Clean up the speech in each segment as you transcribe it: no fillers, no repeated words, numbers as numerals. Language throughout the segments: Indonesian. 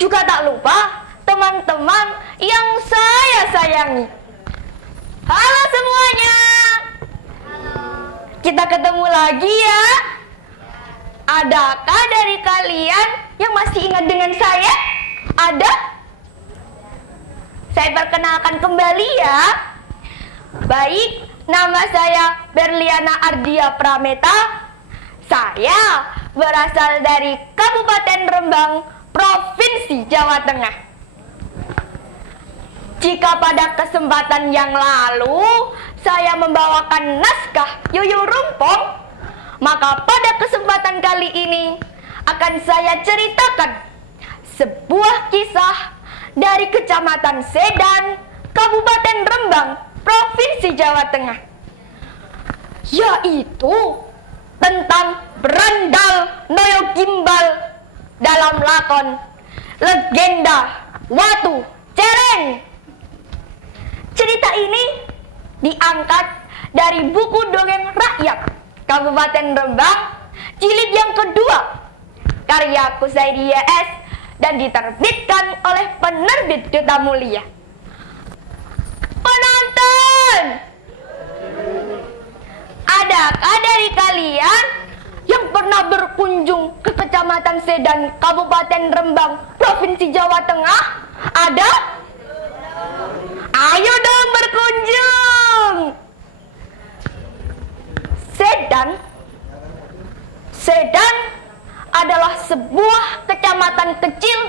Juga tak lupa teman-teman yang saya sayangi. Halo semuanya. Kita ketemu lagi ya. Adakah dari kalian yang masih ingat dengan saya? Ada? Saya perkenalkan kembali ya. Baik, nama saya Berliana Ardia Prameta. Saya berasal dari Kabupaten Rembang, Provinsi Jawa Tengah. Jika pada kesempatan yang lalu saya membawakan naskah Yuyu Rumpong, maka pada kesempatan kali ini akan saya ceritakan sebuah kisah dari Kecamatan Sedan, Kabupaten Rembang, Provinsi Jawa Tengah, yaitu tentang Brandal Noyo Gimbal dalam lakon Legenda Watu Cereng. Cerita ini diangkat dari buku dongeng rakyat Kabupaten Rembang jilid yang kedua karya Kushairi YS dan diterbitkan oleh penerbit Duta Mulia. Penonton, adakah dari kalian yang pernah berkunjung ke Kecamatan Sedan, Kabupaten Rembang, Provinsi Jawa Tengah? Ada? Ayo dong berkunjung. Sedan adalah sebuah kecamatan kecil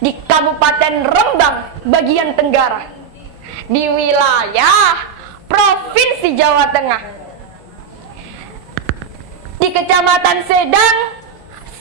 di Kabupaten Rembang bagian tenggara di wilayah Provinsi Jawa Tengah. Di Kecamatan Sedan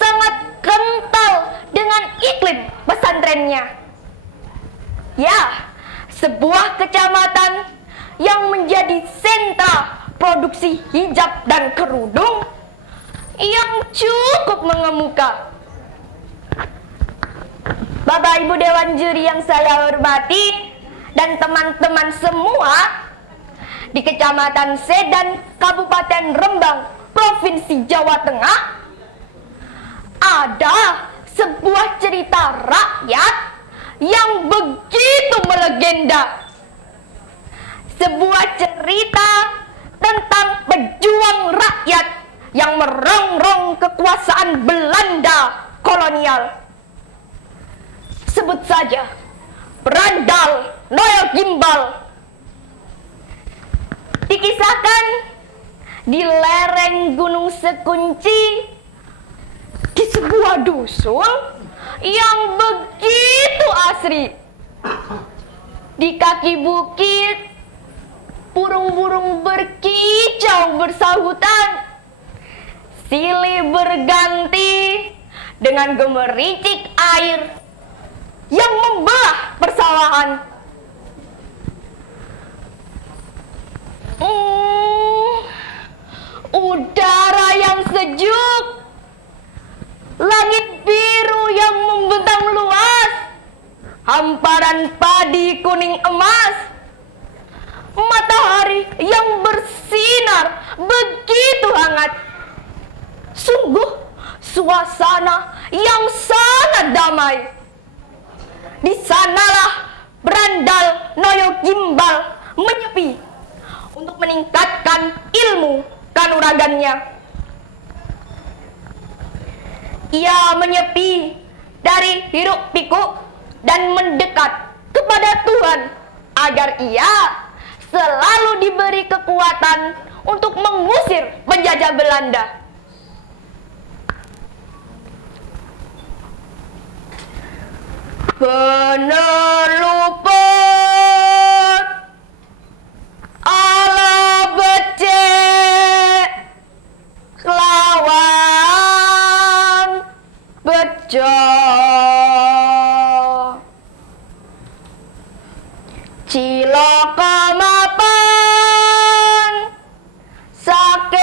sangat kental dengan iklim pesantrennya. Ya, sebuah kecamatan yang menjadi sentra produksi hijab dan kerudung yang cukup mengemuka. Bapak Ibu Dewan Juri yang saya hormati dan teman-teman semua, di Kecamatan Sedan, Kabupaten Rembang, Provinsi Jawa Tengah, ada sebuah cerita rakyat yang begitu melegenda. Sebuah cerita tentang pejuang rakyat yang merongrong kekuasaan Belanda kolonial. Sebut saja Brandal Noyo Gimbal. Dikisahkan di lereng Gunung Sekunci, di sebuah dusun yang begitu asri. Di kaki bukit, burung-burung berkicau bersahutan, silih berganti dengan gemericik air yang membelah persawahan. Udara yang sejuk, langit biru yang membentang luas, hamparan padi kuning emas, matahari yang bersinar begitu hangat. Sungguh suasana yang sangat damai. Di sanalah Brandal Noyo Gimbal menyepi untuk meningkatkan ilmu kanuragannya. Ia menyepi dari hiruk pikuk dan mendekat kepada Tuhan agar ia selalu diberi kekuatan untuk mengusir penjajah Belanda. Peneluput ala becek lawan bejo cilaka mapan saking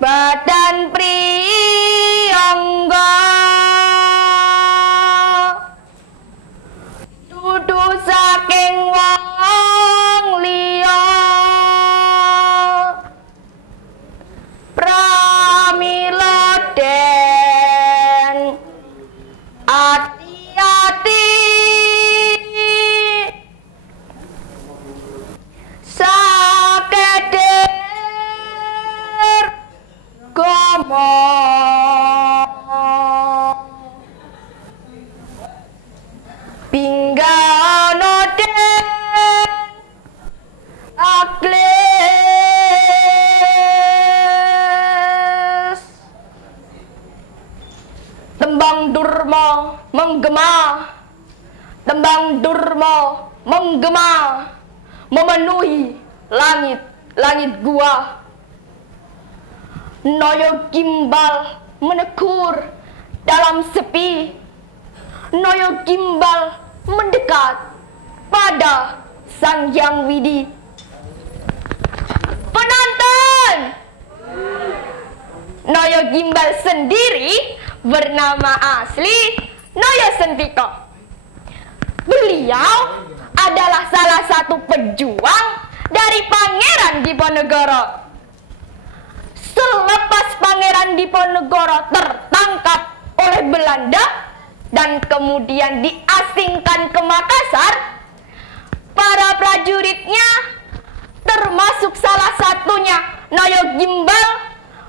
badan pri Rama pinggano den akles tembang durma menggema, tembang durma menggema memenuhi langit gua. Noyo Gimbal menegur dalam sepi, Noyo Gimbal mendekat pada Sang Hyang Widi. Penonton, Noyo Gimbal sendiri bernama asli Noyo Sentiko. Beliau adalah salah satu pejuang dari Pangeran Diponegoro. Selepas Pangeran Diponegoro tertangkap oleh Belanda dan kemudian diasingkan ke Makassar, para prajuritnya termasuk salah satunya Noyo Gimbal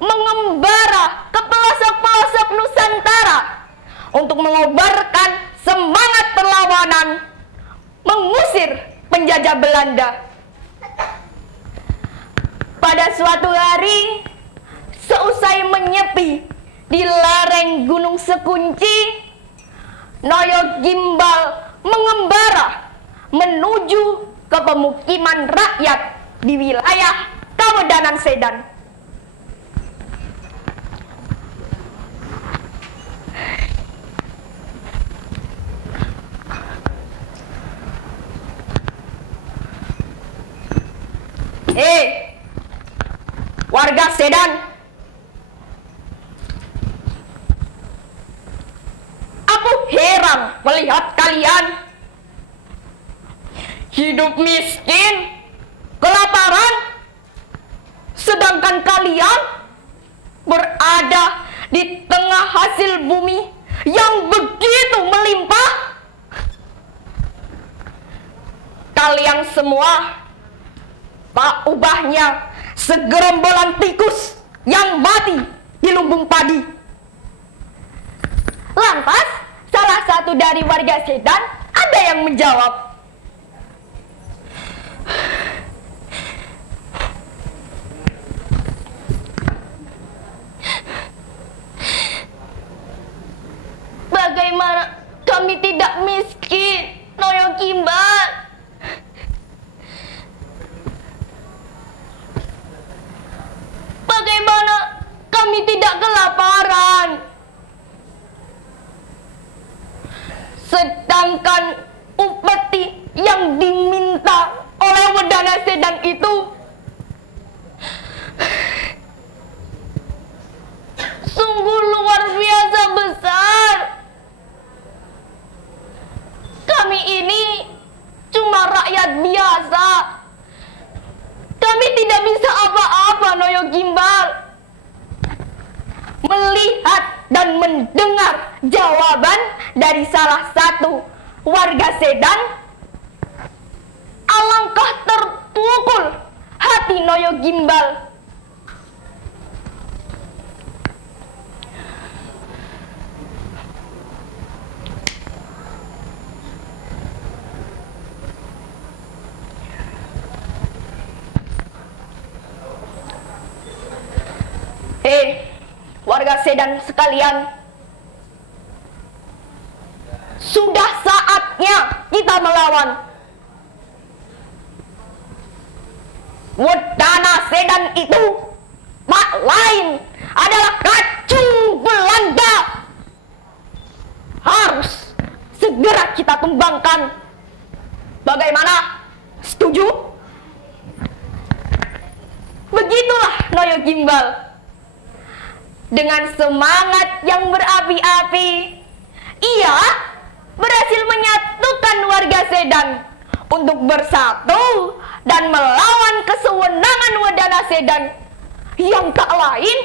mengembara ke pelosok-pelosok Nusantara untuk mengobarkan semangat perlawanan mengusir penjajah Belanda. Pada suatu hari, seusai menyepi di lereng Gunung Sekunci, Noyo Gimbal mengembara menuju ke pemukiman rakyat di wilayah Kawedanan Sedan. Warga Sedan, aku heran melihat kalian hidup miskin, kelaparan, sedangkan kalian berada di tengah hasil bumi yang begitu melimpah. Kalian semua tak ubahnya segerombolan tikus yang mati di lumbung padi. Lantas, salah satu dari warga Sedan ada yang menjawab, "Bagaimana kami tidak miskin, Noyo Gimbal? Bagaimana kami tidak kelaparan? Sedangkan upeti yang diminta oleh Wedana Sedan itu sungguh luar biasa besar. Kami ini cuma rakyat biasa. Kami tidak bisa apa-apa, Noyo Gimbal." Melihat dan mendengar jawaban dari salah satu warga Sedan, alangkah terpukul hati Noyo Gimbal. Warga Sedan sekalian, sudah saatnya kita melawan. Wedana Sedan itu tak lain adalah kacung Belanda. Harus segera kita tumbangkan. Bagaimana? Setuju? Begitulah Noyo Gimbal. Dengan semangat yang berapi-api, ia berhasil menyatukan warga Sedan untuk bersatu dan melawan kesewenangan Wedana Sedan yang tak lain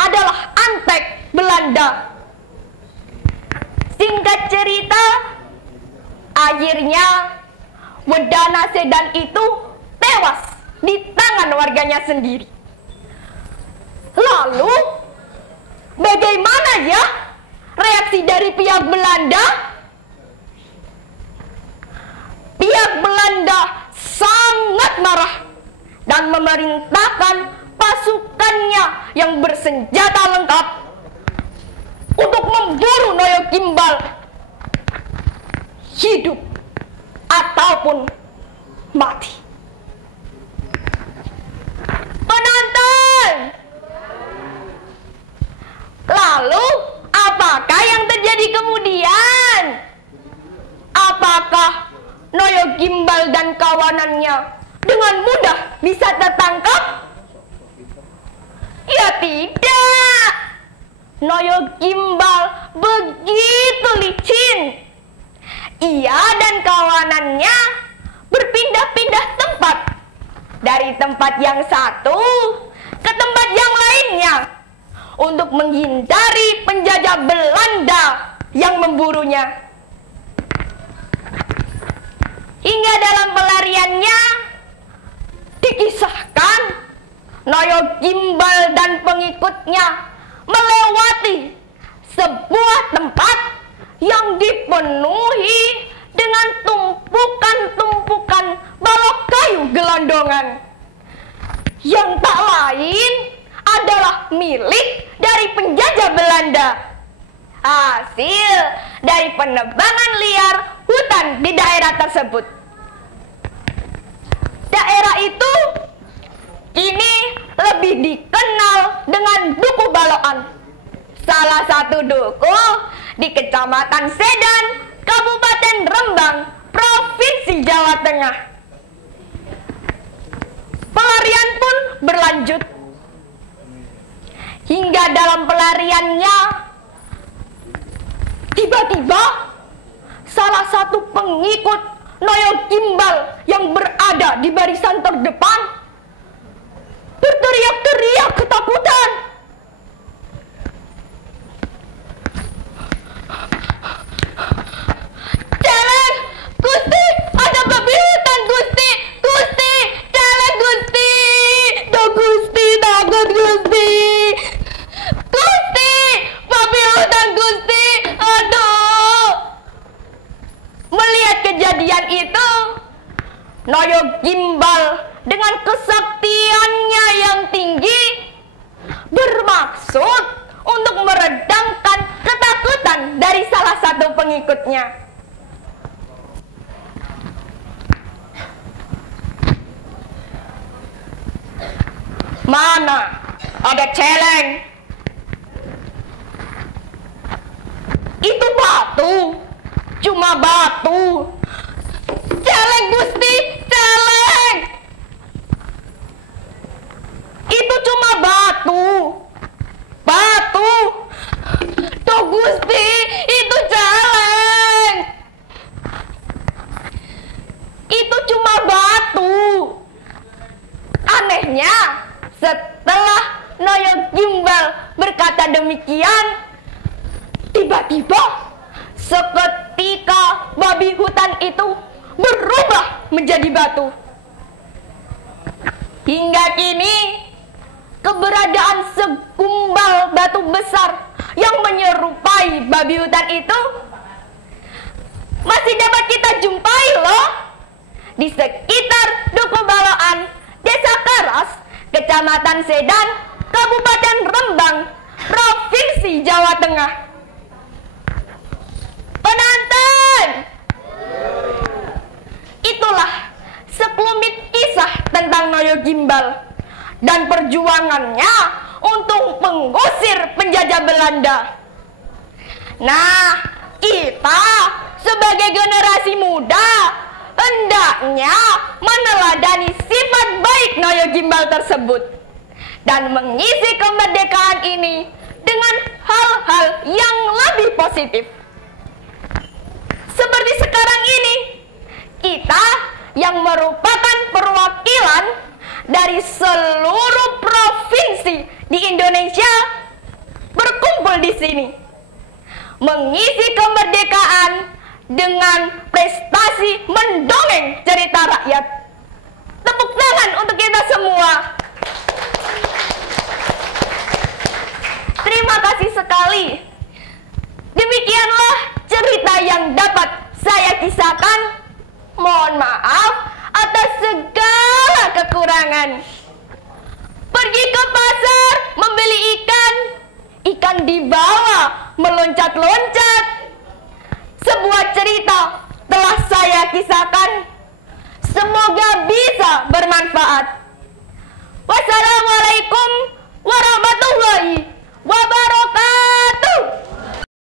adalah Antek Belanda. Singkat cerita, akhirnya Wedana Sedan itu tewas di tangan warganya sendiri. Lalu Bagaimana ya reaksi dari pihak Belanda? Pihak Belanda sangat marah dan memerintahkan pasukannya yang bersenjata lengkap untuk memburu Noyo Gimbal hidup ataupun mati. Penonton, lalu apakah yang terjadi kemudian? Apakah Noyo Gimbal dan kawanannya dengan mudah bisa tertangkap? Ya tidak. Noyo Gimbal begitu licin. Ia dan kawanannya berpindah-pindah tempat, dari tempat yang satu ke tempat yang lainnya, untuk menghindari penjajah Belanda yang memburunya. Hingga dalam pelariannya dikisahkan Noyo Gimbal dan pengikutnya melewati sebuah tempat yang dipenuhi dengan tumpukan-tumpukan balok kayu gelondongan yang tak lain adalah milik dari penjajah Belanda, hasil dari penebangan liar hutan di daerah tersebut. Daerah itu kini lebih dikenal dengan Duku Balokan, salah satu duku di Kecamatan Sedan, Kabupaten Rembang, Provinsi Jawa Tengah. Pelarian pun berlanjut. Hingga dalam pelariannya, tiba-tiba salah satu pengikut Noyo Gimbal yang berada di barisan terdepan berteriak-teriak ketakutan. Celeng, Gusti, ada babi hutan, Gusti, Gusti, celeng, Gusti, do Gusti, takut Gusti, Gusti, babi hutan, Gusti, aduh. Melihat kejadian itu, Noyo Gimbal dengan kesaktiannya yang tinggi bermaksud untuk meredamkan ketakutan dari salah satu pengikutnya. Mana ada celeng? Itu batu, cuma batu. Celeng, Gusti, celeng. Itu cuma batu. Batu. Tuh, Gusti, itu celeng. Itu cuma batu. Anehnya, setelah Noyo Gimbal berkata demikian, tiba-tiba seketika babi hutan itu berubah menjadi batu. Hingga kini keberadaan segumpal batu besar yang menyerupai babi hutan itu masih dapat kita jumpai loh di sekitar Duku Balokan, Desa Karas, Kecamatan Sedan, Kabupaten Rembang, Provinsi Jawa Tengah. Penonton, itulah sekelumit kisah tentang Noyo Gimbal dan perjuangannya untuk mengusir penjajah Belanda. Nah, kita sebagai generasi muda hendaknya meneladani sifat baik Noyo Gimbal tersebut dan mengisi kemerdekaan ini dengan hal-hal yang lebih positif. Seperti sekarang ini, kita yang merupakan perwakilan dari seluruh provinsi di Indonesia berkumpul di sini, mengisi kemerdekaan dengan prestasi mendongeng cerita rakyat. Tepuk tangan untuk kita semua. Terima kasih. kasih sekali. Demikianlah cerita yang dapat saya kisahkan. Mohon maaf atas segala kekurangan. Pergi ke pasar membeli ikan. Ikan dibawa meloncat-loncat. Sebuah cerita telah saya kisahkan. Semoga bisa bermanfaat. Wassalamualaikum